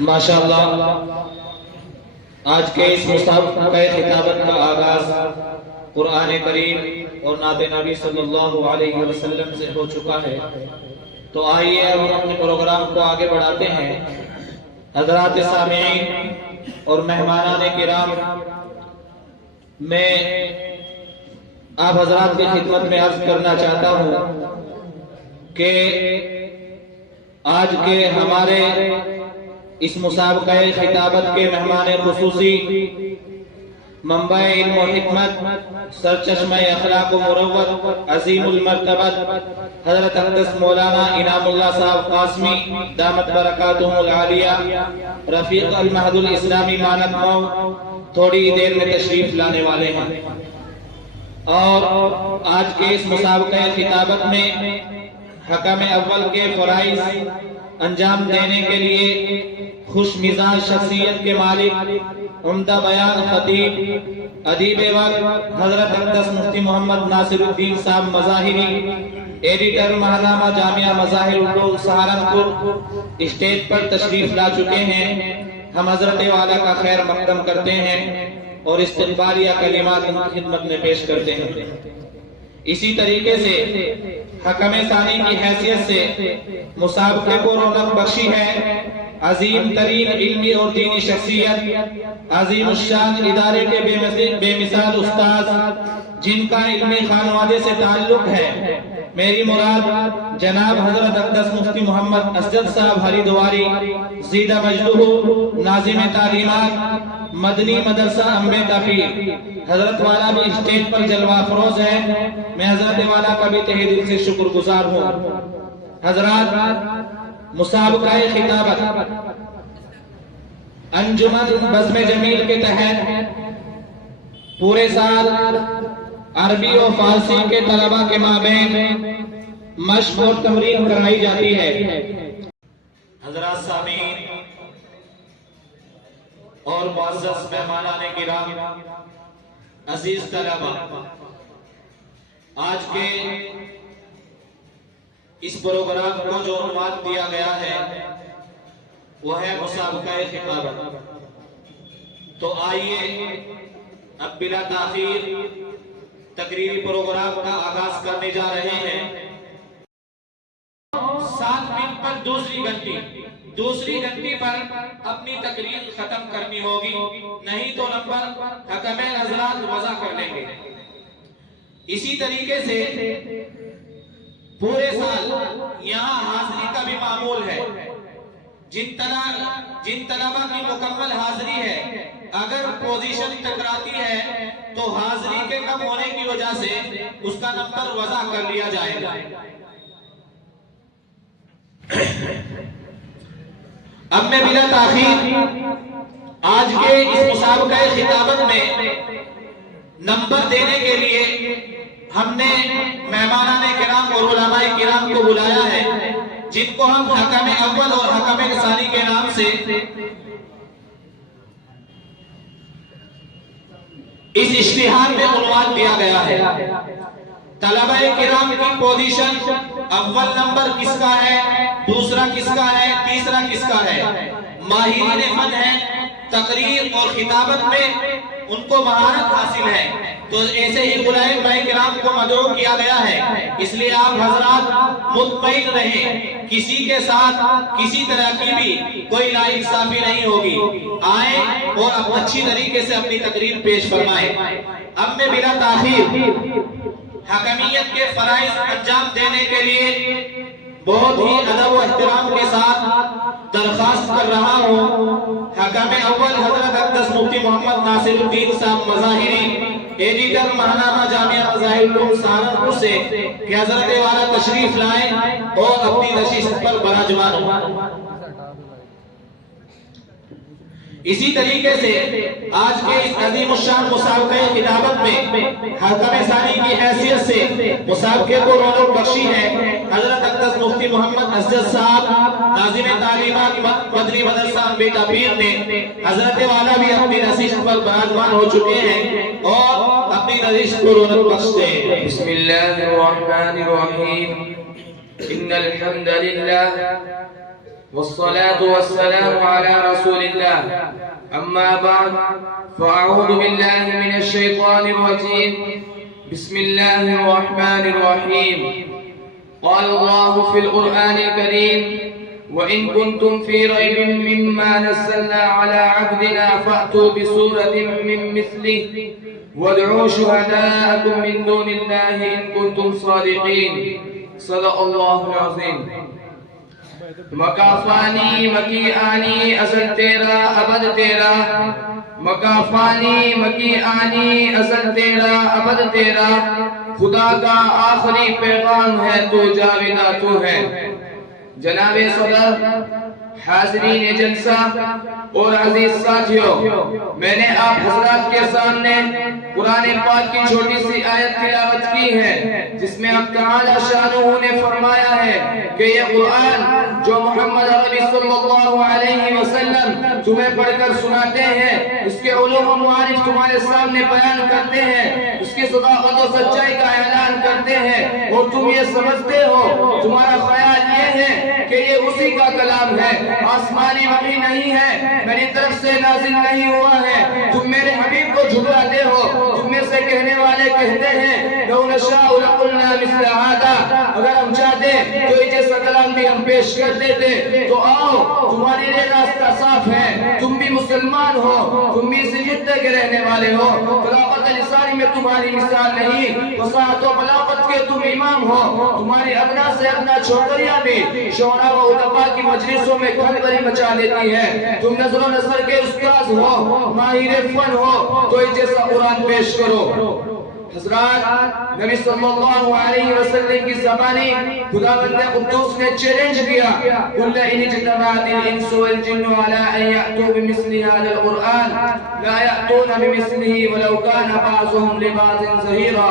ماشاءاللہ آج کے اس مسابقہ خطابت کا آغاز قرآن کریم اور نعت نبی صلی اللہ علیہ وسلم سے ہو چکا ہے، تو آئیے اب ہم اپنے پروگرام کو آگے بڑھاتے ہیں۔ حضرات سامعین اور مہمانان کرام، میں آپ حضرات کی خدمت میں عرض کرنا چاہتا ہوں کہ آج کے ہمارے اس مسابقہ خطابت کے مہمان خصوصی منبع علم و حکمت، سرچشمہ اخلاق و مروت، عظیم المرتبت حضرت اقدس مولانا انعام اللہ صاحب قاسمی دامت برکاتہم العالیہ، رفیق المہد الاسلامی مانک مئو، تھوڑی دیر میں تشریف لانے والے ہیں۔ اور آج کے اس مسابقہ خطابت میں حکم اول کے فرائض انجام دینے کے لیے خوش مزاج شخصیت کے مالک، عمدہ بیان خطیب، ادیب وقت حضرت اقدس مفتی محمد ناصر الدین صاحب مظاہری، ایڈیٹر ماہنامہ جامعہ مظاہر اردو سہارنپور، اسٹیج پر تشریف لا چکے ہیں۔ ہم حضرت والا کا خیر مقدم کرتے ہیں اور استقبالیہ کلمات ان کی خدمت میں پیش کرتے ہیں۔ اسی طریقے سے حکم ثانی کی حیثیت سے مسابقے کو رونق بخشی ہے عظیم ترین علمی اور دینی شخصیت، عظیم الشان ادارے کے بے مثال استاذ، جن کا علمی خانوادے سے تعلق ہے۔ میری مراد جناب حضرت اقدس مفتی محمد اسجد صاحب ہریدواری، زیدہ مجدہ، ناظم تعلیمات، مدنی مدرسہ امبے کا پیر۔ حضرت والا بھی اسٹیج پر جلوہ افروز ہے، میں حضرت والا کا بھی تہہ دل سے شکر گزار ہوں۔ حضرات، مسابقہ خطابت انجمن بزم جمیل کے تحت پورے سال عربی و فارسی کے طلبہ کے مابین مشق اور تمرین کرائی جاتی ہے۔ حضرات سامعین اور معزز مہمانان کرام، عزیز طلبہ، آج کے اس پروگرام کو جو عنوان دیا گیا ہے وہ ہے مسابقہ خطابت۔ تو آئیے اب بلا تاخیر تقریری پروگرام کا آغاز کرنے جا رہے ہیں۔ 7 منٹ پر دوسری گھنٹی پر اپنی تقریر ختم کرنی ہوگی، نہیں تو نمبر حکم حضرات وضع کر لیں گے۔ اسی طریقے سے پورے سال یہاں حاضری کا بھی معمول ہے۔ جن طلبہ کی مکمل حاضری ہے، اگر پوزیشن ٹکراتی ہے تو حاضری کے کم ہونے کی وجہ سے اس کا نمبر وضع کر لیا جائے گا۔ اب میں بلا تاخیر آج کے اس مسابقہ خطابت میں نمبر دینے کے لیے ہم نے مہمانان کرام اور علماء کرام کو بلایا ہے، جن کو ہم حکم اول اور حکم ثانی کے نام سے اس اشتہار میں عنوان دیا گیا ہے۔ طلبہ کرام کی پوزیشن، اول نمبر کس کا ہے، دوسرا کس کا ہے، تیسرا کس کا ہے۔ ماہرین فن ہے، تقریر اور خطابت میں ان کو مہارت حاصل ہے، تو ایسے ہی علماء کرام کو مدعو کیا گیا ہے۔ اس لیے آپ حضرات مطمئن رہیں، کسی کے ساتھ کسی طرح کی بھی کوئی ناانصافی نہیں ہوگی۔ آئیں اور اب اچھی طریقے سے اپنی تقریر پیش فرمائیں۔ اب میں بلا تاخیر حکمیت کے فرائض انجام دینے کے لیے بہت ہی ادب و احترام کے ساتھ درخواست کر رہا ہوں حکم اول حضرت اقدس مفتی محمد ناصر الدین صاحب مظاہری، ایڈیٹر ماہنامہ جامعہ مظاہر اردو سہارنپور سے کہ حضرت والا تشریف لائیں اور اپنی نشست پر براجمان ہوں۔ اسی طریقے سے آج کے اس عظیم الشان مسابقہ خطابت میں حکم ثانی کی حیثیت سے مسابقے کو رونق بخشی ہے حضرت اقدس مفتی محمد اسجد صاحب، ناظم تعلیمات مدنی مدرسہ امبے کا پیر نے۔ حضرت والا بھی اپنی نشست پر براجمان ہو چکے ہیں اور اپنی نشست کو رونق بخشتے ہیں۔ بسم اللہ الرحمن الرحیم، ان الحمد للہ والصلاة والسلام على رسول الله. أما بعد فأعوذ بالله من الشيطان الرجيم. بسم الله الرحمن الرحيم. قال الله في القرآن الكريم: وإن كنتم في ريب مما نزلنا على عبدنا فأتوا بسورة من مثله وادعوا شهداءكم من دون الله إن كنتم صادقين. صدق الله العظيم. مکافانی مکی آنی ازل تیرا ابد تیرا، مکافانی مکی آنی ازل تیرا ابد تیرا، خدا کا آخری پیغام ہے تو جاویدہ تو ہے. جناب صدر، حاضرین جلسہ اور عزیز ساتھیوں، میں نے آپ حضرات کے سامنے قرآن پاک کی چھوٹی سی آیت تلاوت کی ہے جس میں اب تعالی شانہ نے فرمایا ہے کہ یہ قرآن جو محمد عربی صلی اللہ علیہ وسلم تمہیں پڑھ کر سناتے ہیں، اس کے علوم و معارف تمہارے سامنے بیان کرتے ہیں، اس کی صداقت و سچائی کا اعلان کرتے ہیں، اور تم یہ سمجھتے ہو، تمہارا خیال یہ ہے کہ یہ اسی کا کلام ہے، آسمانی وحی نہیں ہے، میری طرف سے نازل نہیں ہوا ہے. تم میرے حبیب کو جھٹلاتے ہو. تم میں سے کہنے والے کہتے ہیں لو نشاء لقلنا مثل هذا، اگر ہم چاہتے تو یہ جیسا کلام بھی ہم پیش کر دیتے. تو آؤ، تمہارے لیے راستہ صاف ہے، تم بھی مسلمان ہو، تم بھی اسی خطے کے رہنے والے ہو. بلاغت لسانی میں تمہاری مثال نہیں، فصاحت و بلاغت کے تم امام ہو. تمہاری ادنا سے ادنا چھوکریاں بھی شعراء و ادباء کی مجلسوں میں کھلبلی مچا دیتی ہے. تم نظر و نثر کے استاذ ہو، ماہر فن ہو، تو یہ جیسا قرآن پیش کرو. حضرات، نبی صلی اللہ علیہ وسلم کی زبانی خداوند قدوس نے چیلنج کیا: قل ان اجتمعت الانس والجن على ان ياتوا بمثل هذا القران لا ياتون بمثله ولو كان بعضهم لبعض ظهيرا.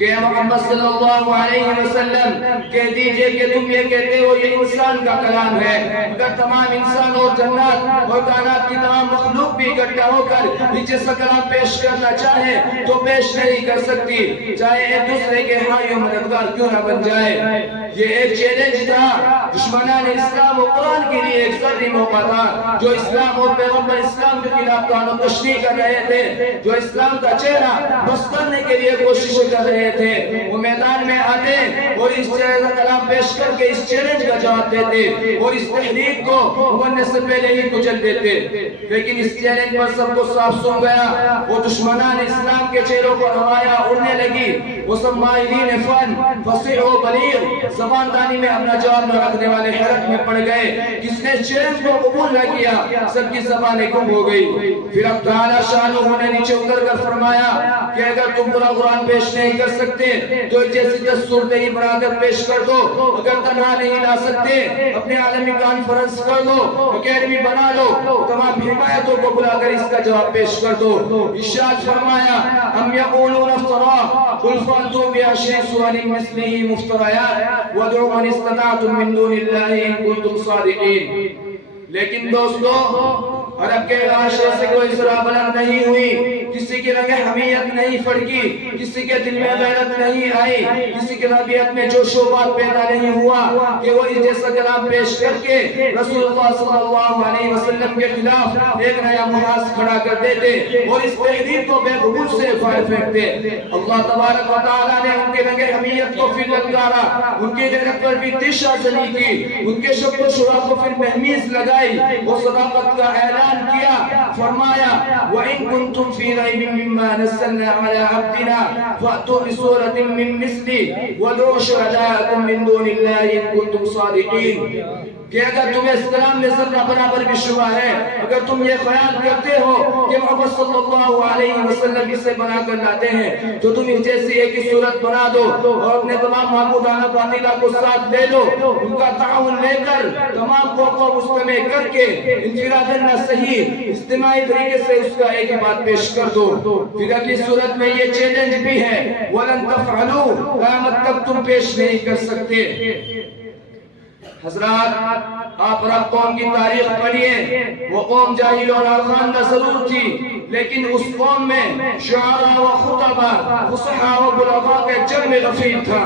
کہ محمد صلی اللہ علیہ وسلم کہہ دیجئے کہ تم یہ کہتے ہو یہ انسان کا کلام ہے، اگر تمام انسان اور جنات اور کائنات کی تمام مخلوق بھی اکٹھا ہو کر نیچے سے کلام پیش کرنا چاہے تو پیش نہیں کر سکتی، چاہے ایک دوسرے کے حامی و مددگار کیوں نہ بن جائے. یہ ایک چیلنج تھا دشمنان اسلام و قرآن کے لیے، ایک ذری موقع تھا. جو اسلام اور پیغمبر اسلام کے خلاف طعن و تشنیع کر رہے تھے، جو اسلام کا چہرہ بس کرنے کے لیے کوشش کر رہے تھے، وہ میدان میں آتے اور اس چیلنج کا کلام پیش کر کے اس چیلنج کا جواب دیتے اور اس تحریک کو ابھرنے سے پہلے ہی کچل دیتے. لیکن اس چیلنج پر سب کو صاف سن گیا. وہ دشمنان اسلام کے چہروں پر ہوایا اڑنے لگی. وہ سب ماہرین فن، فصیح و بلیغ، زبان دانی میں اپنا جواب نہ رکھنے والے حیرت میں پڑ گئے. جس نے چیلنج کو قبول نہ کیا سب کی زبانیں گم ہو گئی. پھر اب تعالی شانہ نے نیچے اتر کر فرمایا کہ اگر تم پورا قرآن پیش نہیں کر سکتے تو جیسی 10 صورتیں ہی بنا کر پیش کر دو. اگر تنہا نہیں لا سکتے اپنے عالمی کانفرنس کر دو، اکیڈمی بنا لو، تمام حمایتوں کو بلا کر اس کا جواب پیش کر دو. ارشاد فرمایا: ام یقولون افترا قل فأتوا بعشر سور مثله مفتریات وادعوا من استطعتم من دون اللہ ان کنتم صادقین. لیکن دوستو، عرب کے معاشرے سے کوئی ذرا بلند نہیں ہوئی، کسی کی رنگ حمیت نہیں پھڑکی، کسی کے دل میں غیرت نہیں آئی، کسی کی طبیعت میں جوش و بات پیدا نہیں ہوا کہ وہ اس جیسا کلام پیش کر کے رسول اللہ صلی اللہ علیہ وسلم کے خلاف ایک نیا محاذ کھڑا کر دیتے اور اس تحریک کو بے قبول سے باہر پھینکتے. اللہ تبارک و تعالی نے ان کے رنگ حمیت کو پھر للکارا، ان کی غیرت پر بھی تیشہ زنی کی، ان کے شک و شبہ کو پھر مہمیز لگائی اور صداقت کا اعلان کیا. فرمایا: وَإِن كُنتُمْ فِي رَيْبٍ مِّمَّا نَزَّلْنَا عَلَىٰ عَبْدِنَا فَأْتُوا بِسُورَةٍ مِّن مِّثْلِهِ وَادْعُوا شُهَدَاءَكُم مِّن دُونِ اللَّهِ إِن كُنتُمْ صَادِقِينَ. کہ اگر تمہیں اس کلام میں ذرہ برابر بھی شبہ ہے، اگر تم یہ خیال کرتے ہو کہ محمد صلی اللہ علیہ وسلم اسے بنا کر لاتے ہیں تو تم اس جیسی ایک ہی صورت بنا دو اور اپنے تمام معبودانہ باطلہ کو ساتھ لے لو، ان کا تعاون لے کر تمام کو مجتمع کر کے انفراداً نہ صحیح اجتماعی طریقے سے اس کا ایک ہی بات پیش کر دو. پھر اگلی صورت میں یہ چیلنج بھی ہے: وَلَن تَفْعَلُوا، قیامت تک تم پیش نہیں کر سکتے. حضرات، آپ عرب قوم کی تاریخ پڑھیے. وہ قوم جاہل اور ناخواندہ ضرور تھی لیکن اس قوم میں شعراء و خطبہ فصحاء و بلغاء کے جمع غفیر تھا،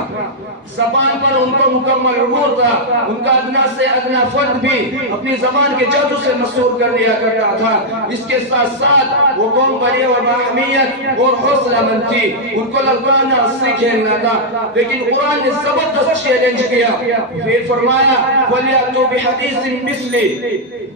زبان پر ان کو مکمل عبور تھا، ان کا ادنا سے ادنا فرد بھی اپنی زبان کے جادو سے مسحور کر لیا کرتا تھا۔ اس کے ساتھ ساتھ وہ قوم بڑی و باہمیت اور حوصلہ مند تھی، ان کو لگانا ہنسی کھیلنا تھا، لیکن قرآن نے زبردست چیلنج کیا، پھر فرمایا وَلْيَأْتُوا بِحَدِيثٍ مِثْلِهِ۔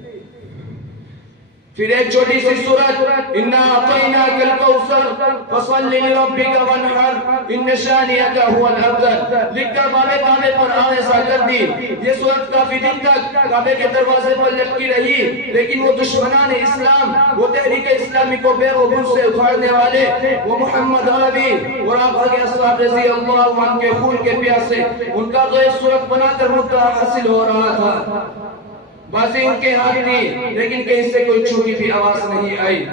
پھر ایک چھوٹی سی سورت اِنَّا أَعْطَيْنَاكَ الْكَوْثَرَ فَصَلِّ لِرَبِّكَ وَانْحَرْ إِنَّ شَانِئَكَ هُوَ الْأَبْتَرُ لکھ کر بابے پر آویزہ کر دی۔ یہ سورت کافی دن تک کعبے کے دروازے پر لٹکی رہی، لیکن وہ دشمنان اسلام، وہ تحریک اسلامی کو بے غبن سے اکھاڑنے والے، وہ محمد عربی اور آقا کے اصحاب رضی اللہ عنہ کے خون کے پیاسے، ان کا تو ایک سورت بنا کر مدعا حاصل ہو رہا تھا۔ بازی ان کے ہاتھ تھی، لیکن کہیں سے کوئی چھوٹی بھی آواز نہیں آئی۔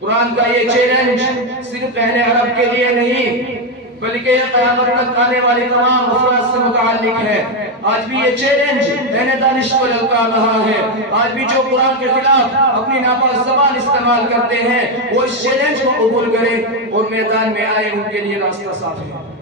قرآن کا یہ چیلنج صرف اہل عرب کے لیے نہیں، بلکہ یہ قیامت تک آنے والی تمام افراد سے متعلق ہے۔ آج بھی یہ چیلنج اہل دانش کو للکار رہا ہے۔ آج بھی جو قرآن کے خلاف اپنی ناپاک زبان استعمال کرتے ہیں، وہ اس چیلنج کو قبول کریں اور میدان میں آئے، ان کے لیے راستہ صاف ہے۔